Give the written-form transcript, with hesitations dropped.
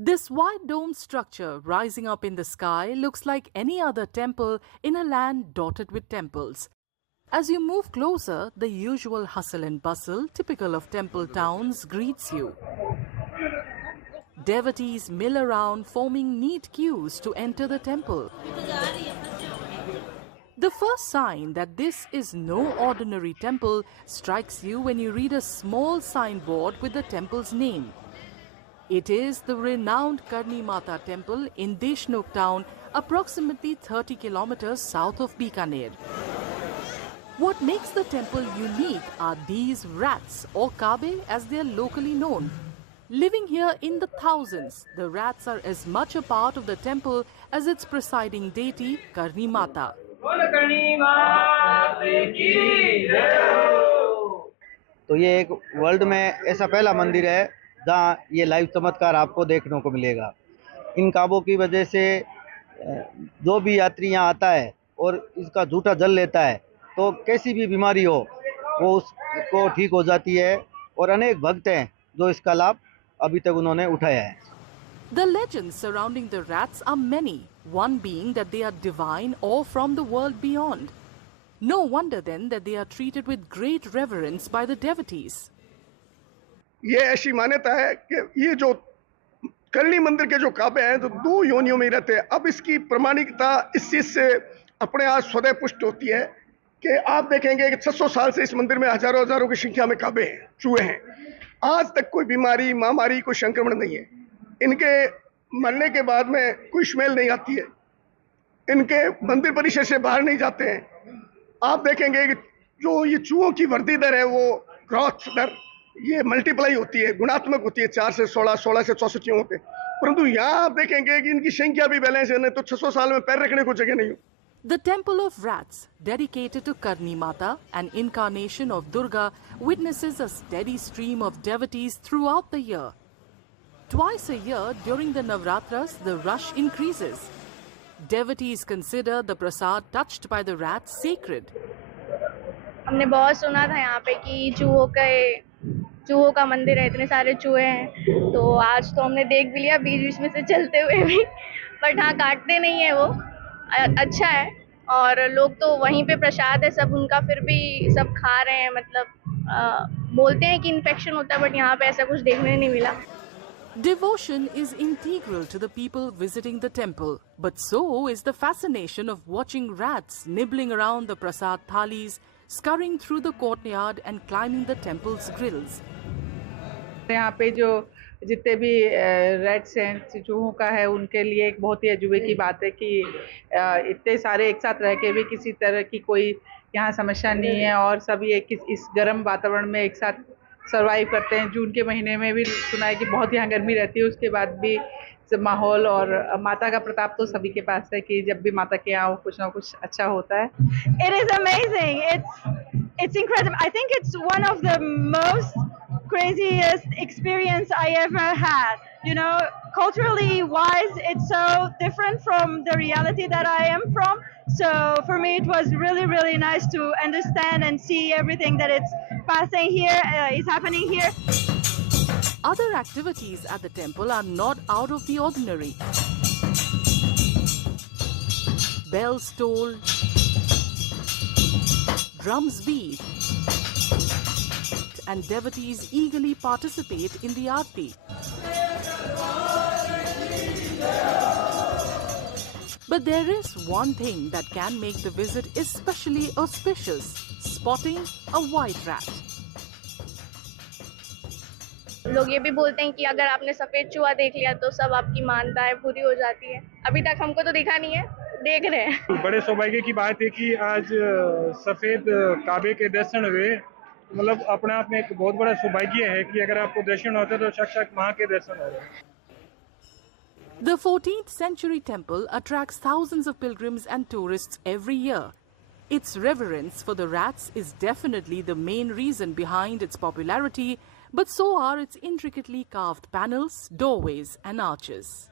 This wide dome structure rising up in the sky looks like any other temple in a land dotted with temples. As you move closer, the usual hustle and bustle typical of temple towns greets you. Devotees mill around, forming neat queues to enter the temple. The first sign that this is no ordinary temple strikes you when you read a small signboard with the temple's name. It is the renowned Karni Mata temple in Deshnok town, approximately 30 kilometers south of Bikaner. What makes the temple unique are these rats, or Kabe as they are locally known. Living here in the thousands, the rats are as much a part of the temple as its presiding deity, Karni Mata. तो ये एक world में ऐसा पहला मंदिर है जहाँ ये लाइव चमत्कार आपको देखने को मिलेगा। इन काबों की वजह से जो भी यात्री यहाँ आता है और इसका झूठा जल लेता है तो कैसी भी बीमारी हो वो उसको ठीक हो जाती है और अनेक भक्त हैं जो इसका लाभ अभी तक उन्होंने उठाया है। The legends surrounding the rats are many, one being that they are divine or from the world beyond. No wonder then that they are treated with great reverence by the devotees. ये ऐसी मान्यता है कि ये जो करणी मंदिर के जो काबे हैं तो दो योनियों में रहते हैं। अब इसकी प्रमाणिकता इस चीज से अपने आप स्वतः पुष्ट होती है कि आप देखेंगे कि 600 साल से इस मंदिर में हजारों हजारों की संख्या में काबे हैं, चूहे हैं। आज तक कोई बीमारी, महामारी, कोई संक्रमण नहीं है। इनके मरने के बाद में कोई स्मेल नहीं आती है। इनके मंदिर परिसर से बाहर नहीं जाते हैं। आप देखेंगे कि जो ये चूहों की वृद्धि दर है वो ग्रोथ दर ये मल्टीप्लाई होती है, गुणात्मक होती है। 4 से 16, 16 से 64 चूहे होते हैं। परंतु यहाँ आप देखेंगे कि इनकी संख्या भी बैलेंस है, नहीं तो 600 साल में पैर रखने को जगह नहीं हो। The temple of rats, dedicated to Karni Mata, an incarnation of Durga, witnesses a steady stream of devotees throughout the year. Twice a year during the Navratras, the rush increases. Devotees consider the prasad touched by the rats sacred. हमने बहुत सुना था यहाँ पे कि चूहों का मंदिर है, इतने सारे चूहे हैं, तो आज तो हमने देख भी लिया बीच बीच में से चलते हुए भी। बट हाँ, काटते नहीं है वो, अच्छा है। और लोग तो वहीं पे प्रसाद है सब उनका, फिर भी सब खा रहे हैं। मतलब बोलते हैं कि इन्फेक्शन होता है, बट यहाँ पे ऐसा कुछ देखने नहीं मिला। Devotion is integral to the people visiting the temple, but so is the fascination of watching rats nibbling around the prasad thalis, scurrying through the courtyard and climbing the temple's grills. यहाँ पे जो जितने भी Reds हैं, चूहों का है, उनके लिए एक बहुत ही अजूबे की बात है कि इतने सारे एक साथ रह के भी किसी तरह की कोई यहाँ समस्या नहीं है और सभी इस गर्म वातावरण में एक साथ सर्वाइव करते हैं। जून के महीने में भी सुना है कि बहुत यहाँ गर्मी रहती है, उसके बाद भी माहौल और माता का प्रताप तो सभी के पास है कि जब भी माता के यहाँ कुछ ना कुछ अच्छा होता है। It is amazing. It's incredible. I think it's one of the most craziest experience I ever had. You know, culturally wise, it's so different from the reality that I am from. So for me, it was really, really nice to understand and see everything that it's passing here, is happening here. Other activities at the temple are not out of the ordinary. Bells toll, drums beat, and devotees eagerly participate in the aarti. But there is one thing that can make the visit especially auspicious: spotting a white rat. लोग ये भी बोलते हैं कि अगर आपने सफेद चूहा देख लिया तो सब आपकी मानताएं पूरी हो जाती है। अभी तक हमको तो दिखा नहीं है, देख रहे हैं। बड़े सौभाग्य की बात है कि आज सफेद काबे के दर्शन हुए। मतलब अपने आप में एक बहुत बड़ा सौभाग्य है कि अगर आपको दर्शन होते हैं तो साक्षात मां के दर्शन हो रहे हैं। The 14th century temple attracts thousands of pilgrims and tourists every year. Its reverence for the rats is definitely the main reason behind its popularity, but so are its intricately carved panels, doorways and arches.